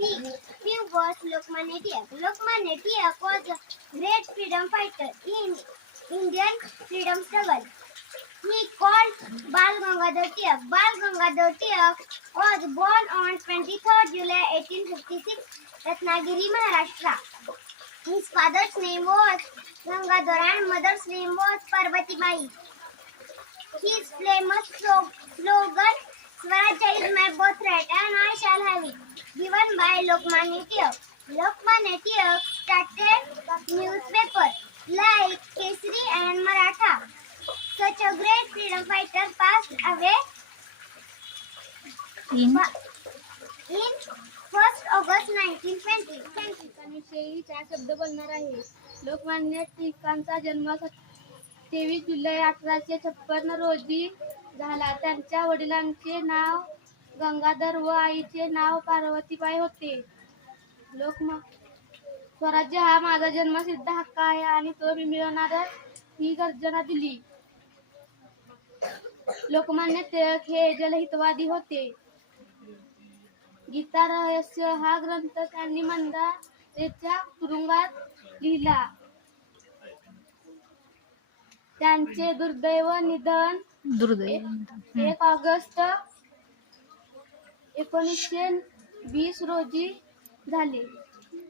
He was Lokmanya Tilak. Lokmanya Tilak was a great freedom fighter in Indian freedom struggle. He called Bal Gangadhar Tilak. Bal Gangadhar Tilak was born on 23rd July 1856, Ratnagiri, Maharashtra. His father's name was Gangadhar and mother's name was Parvatibai. His famous slogan, Swarajya is my birthright and I shall have it, given by Lokmanya Tilak. Lokmanya Tilak started newspapers like Kesari and Maratha. Such a great freedom fighter passed away in 1st August 1920. विषयी 4 शब्द बोलणार आहे. लोकमान्य टिळकांचा जन्म 23 जुलै 1856 रोजी झाला. त्यांच्या वडिलांचे नाव गंगाधर व आईचे नाव पार्वतीबाई होते. स्वराज्य हा माझा जन्मसिद्ध हक्क आहे आणि तो मी मिळवणार ही गर्जना दिली. लोकमान्य टिळक हे जलहितवादी होते. गीता रहस्य हा ग्रंथ त्यांनी मंदारेच्या तुरुंगात लिहिला. त्यांचे दुर्दैव निधन 1 ऑगस्ट 1920 रोजी झाले.